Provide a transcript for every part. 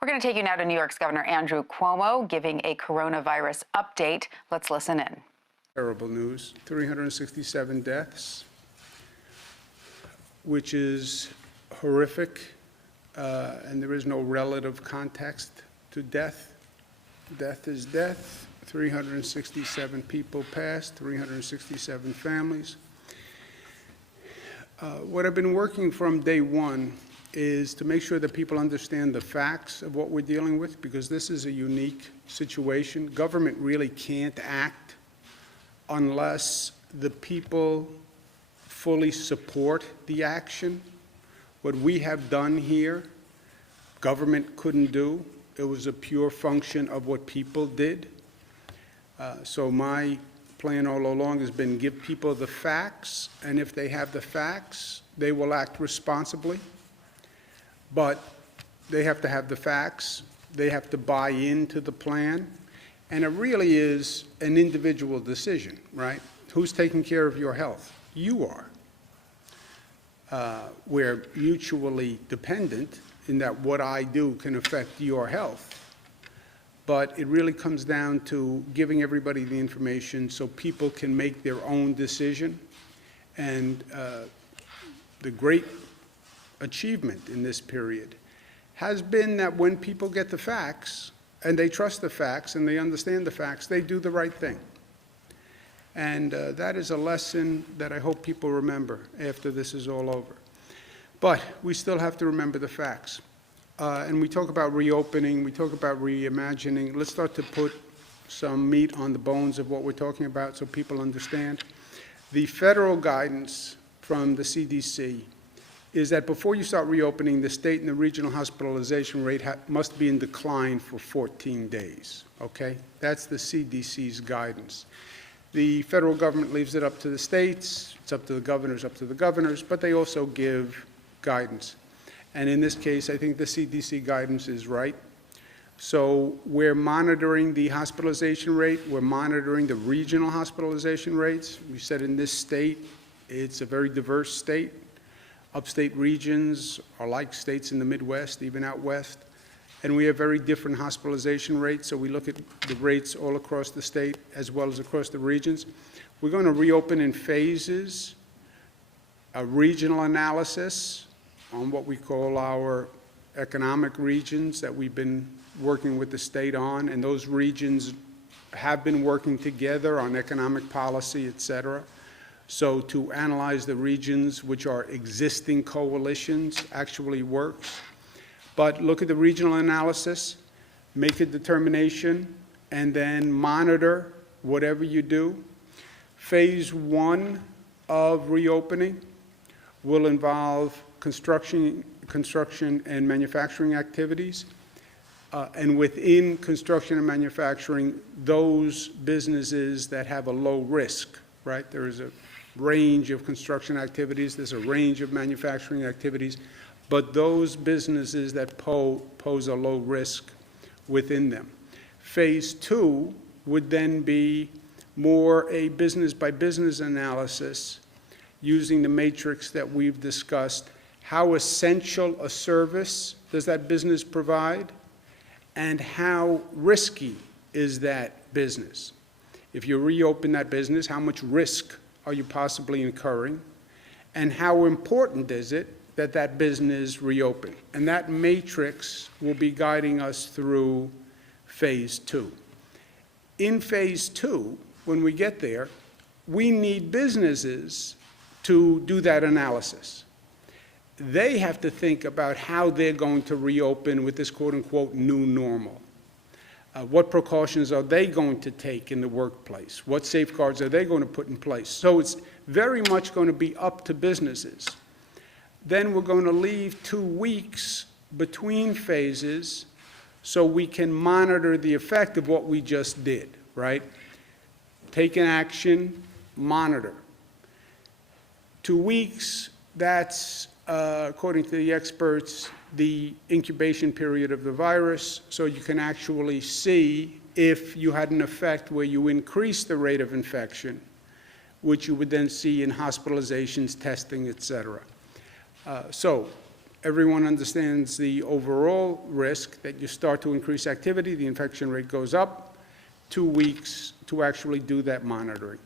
We're going to take you now to New York's Governor Andrew Cuomo giving a coronavirus update. Let's listen in. Terrible news, 367 deaths, which is horrific, and there is no relative context to death. Death is death. 367 people passed, 367 families. What I've been working from day one is to make sure that people understand the facts of what we're dealing with, because this is a unique situation. Government really can't act unless the people fully support the action. What we have done here, government couldn't do. It was a pure function of what people did. So my plan all along has been give people the facts, and if they have the facts, they will act responsibly. But they have to have the facts, they have to buy into the plan, and it really is an individual decision, right? Who's taking care of your health? You are. We're mutually dependent in that what I do can affect your health. But it really comes down to giving everybody the information so people can make their own decision. And the great achievement in this period has been that when people get the facts, and they trust the facts, and they understand the facts, they do the right thing. And that is a lesson that I hope people remember after this is all over. But we still have to remember the facts. And we talk about reopening, we talk about reimagining. Let's start to put some meat on the bones of what we're talking about so people understand. The federal guidance from the CDC is that before you start reopening, the state and the regional hospitalization rate must be in decline for 14 days, okay? That's the CDC's guidance. The federal government leaves it up to the states, it's up to the governors, but they also give guidance. And in this case, I think the CDC guidance is right. So we're monitoring the hospitalization rate. We're monitoring the regional hospitalization rates. We said in this state, it's a very diverse state. Upstate regions are like states in the Midwest, even out west. And we have very different hospitalization rates. So we look at the rates all across the state as well as across the regions. We're going to reopen in phases, a regional analysis on what we call our economic regions that we've been working with the state on, and those regions have been working together on economic policy, et cetera. So to analyze the regions which are existing coalitions actually works. But look at the regional analysis, make a determination, and then monitor whatever you do. Phase one of reopening will involve construction and manufacturing activities. And within construction and manufacturing, those businesses that have a low risk, right? There is a range of construction activities, there's a range of manufacturing activities, but those businesses that pose a low risk within them. Phase two would then be more a business by business analysis using the matrix that we've discussed. How essential a service does that business provide, and how risky is that business? If you reopen that business, how much risk are you possibly incurring, and how important is it that that business reopen? And that matrix will be guiding us through phase two. In phase two, when we get there, we need businesses to do that analysis. They have to think about how they're going to reopen with this quote-unquote new normal. What precautions are they going to take in the workplace? What safeguards are they going to put in place? So it's very much going to be up to businesses. Then we're going to leave 2 weeks between phases so we can monitor the effect of what we just did, right? Take an action, monitor. 2 weeks, that's according to the experts, the incubation period of the virus, so you can actually see if you had an effect where you increase the rate of infection, which you would then see in hospitalizations, testing, et cetera. So Everyone understands the overall risk that you start to increase activity, the infection rate goes up, 2 weeks to actually do that monitoring.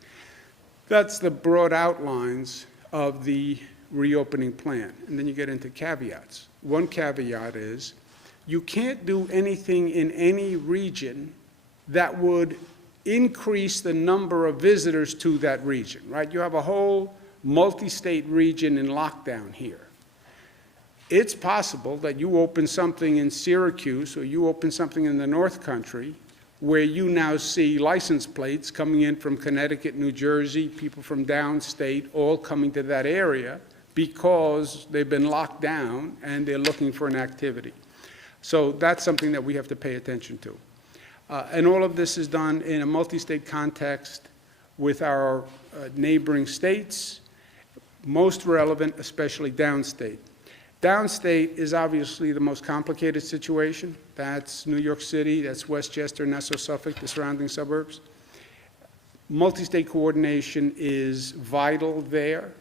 That's the broad outlines of the reopening plan. And then you get into caveats. One caveat is you can't do anything in any region that would increase the number of visitors to that region, right? You have a whole multi-state region in lockdown here. It's possible that you open something in Syracuse or you open something in the North Country where you now see license plates coming in from Connecticut, New Jersey, people from downstate, all coming to that area because they've been locked down and they're looking for an activity. So that's something that we have to pay attention to. And all of this is done in a multi-state context with our neighboring states, most relevant, especially downstate. Downstate is obviously the most complicated situation. That's New York City, that's Westchester, Nassau, Suffolk, the surrounding suburbs. Multi-state coordination is vital there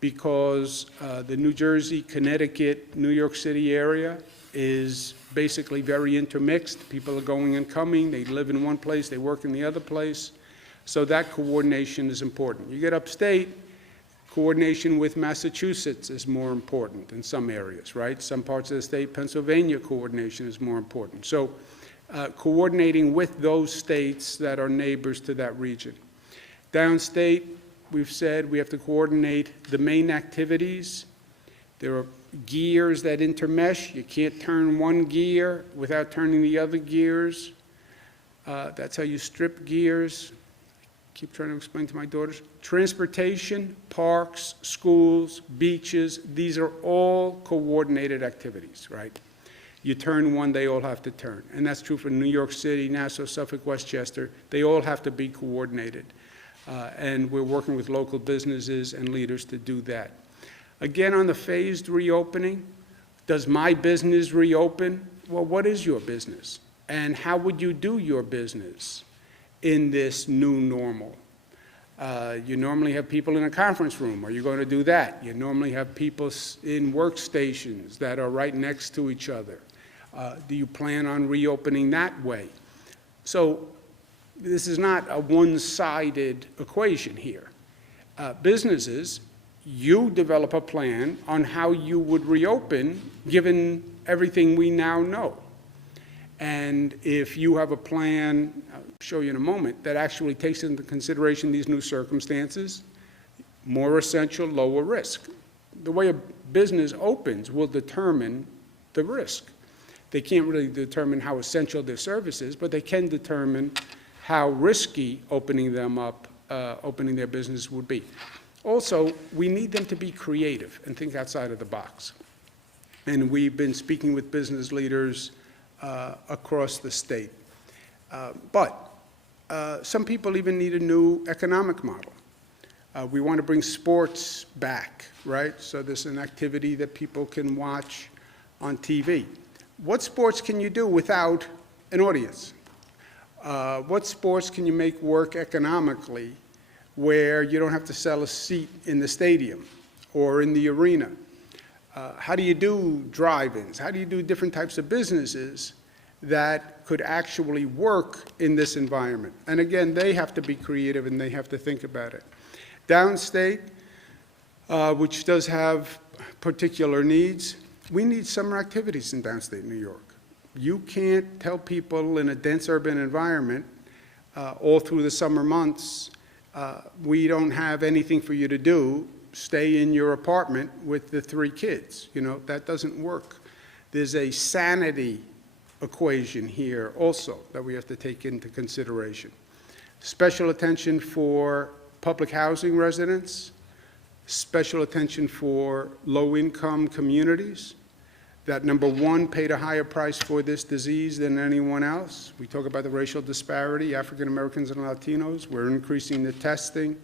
because the New Jersey, Connecticut, New York City area is basically very intermixed. People are going and coming. They live in one place, they work in the other place. So that coordination is important. You get upstate, coordination with Massachusetts is more important in some areas, right? Some parts of the state, Pennsylvania coordination is more important. So coordinating with those states that are neighbors to that region. Downstate, we've said we have to coordinate the main activities. There are gears that intermesh. You can't turn one gear without turning the other gears. That's how you strip gears. Keep trying to explain to my daughters. Transportation, parks, schools, beaches, these are all coordinated activities, right? You turn one, they all have to turn. And that's true for New York City, Nassau, Suffolk, Westchester. They all have to be coordinated. And we're working with local businesses and leaders to do that. Again, on the phased reopening, does my business reopen? Well, what is your business? And how would you do your business in this new normal? You normally have people in a conference room. Are you going to do that? You normally have people in workstations that are right next to each other. Do you plan on reopening that way? So this is not a one-sided equation here. Businesses, you develop a plan on how you would reopen given everything we now know. And if you have a plan, I'll show you in a moment, that actually takes into consideration these new circumstances, more essential, lower risk. The way a business opens will determine the risk. They can't really determine how essential their service is, but they can determine how risky opening them up, opening their business would be. Also, we need them to be creative and think outside of the box. And we've been speaking with business leaders across the state. But some people even need a new economic model. We want to bring sports back, right? So there's an activity that people can watch on TV. What sports can you do without an audience? What sports can you make work economically where you don't have to sell a seat in the stadium or in the arena? How do you do drive-ins? How do you do different types of businesses that could actually work in this environment? And again, they have to be creative and they have to think about it. Downstate, which does have particular needs, we need summer activities in downstate New York. You can't tell people in a dense urban environment all through the summer months, we don't have anything for you to do. Stay in your apartment with the 3 kids. You know, that doesn't work. There's a sanity equation here also that we have to take into consideration. Special attention for public housing residents, special attention for low-income communities that, number one, paid a higher price for this disease than anyone else. We talk about the racial disparity, African Americans and Latinos. We're increasing the testing.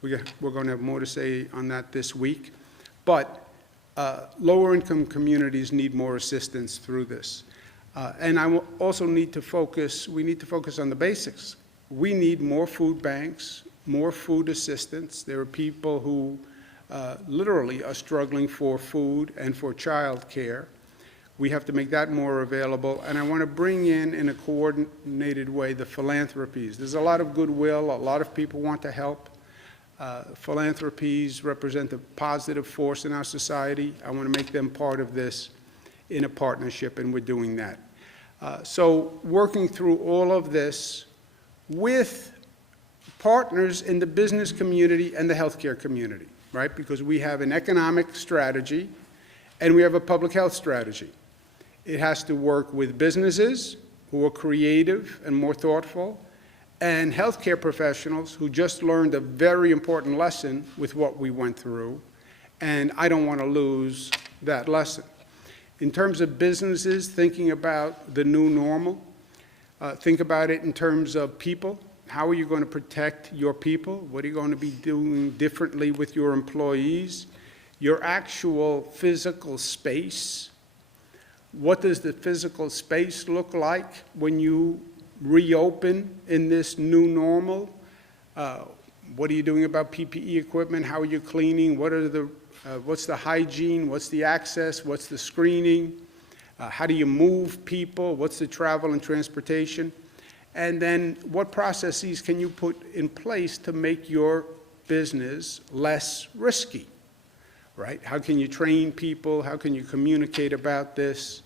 We're going to have more to say on that this week. But lower income communities need more assistance through this. And I also need to focus, we need to focus on the basics. We need more food banks, more food assistance. There are people who literally are struggling for food and for childcare. We have to make that more available. And I want to bring in a coordinated way, the philanthropies. There's a lot of goodwill. A lot of people want to help. Philanthropies represent a positive force in our society. I want to make them part of this in a partnership, and we're doing that. So working through all of this with partners in the business community and the healthcare community, right? Because we have an economic strategy and we have a public health strategy. It has to work with businesses who are creative and more thoughtful, and healthcare professionals who just learned a very important lesson with what we went through, and I don't want to lose that lesson. In terms of businesses, thinking about the new normal, think about it in terms of people. How are you going to protect your people? What are you going to be doing differently with your employees? Your actual physical space. What does the physical space look like when you reopen in this new normal? What are you doing about PPE equipment? How are you cleaning? What's the hygiene? What's the access? What's the screening? How do you move people? What's the travel and transportation? And then what processes can you put in place to make your business less risky? Right? How can you train people? How can you communicate about this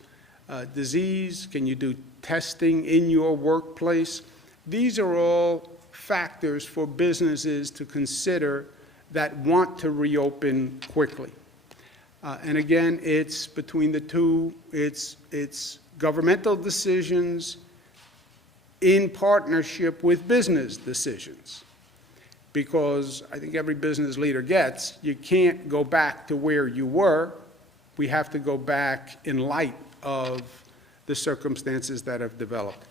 disease? Can you do testing in your workplace? These are all factors for businesses to consider that want to reopen quickly. And again, it's between the two, it's governmental decisions in partnership with business decisions. Because I think every business leader gets, you can't go back to where you were. We have to go back in light of the circumstances that have developed.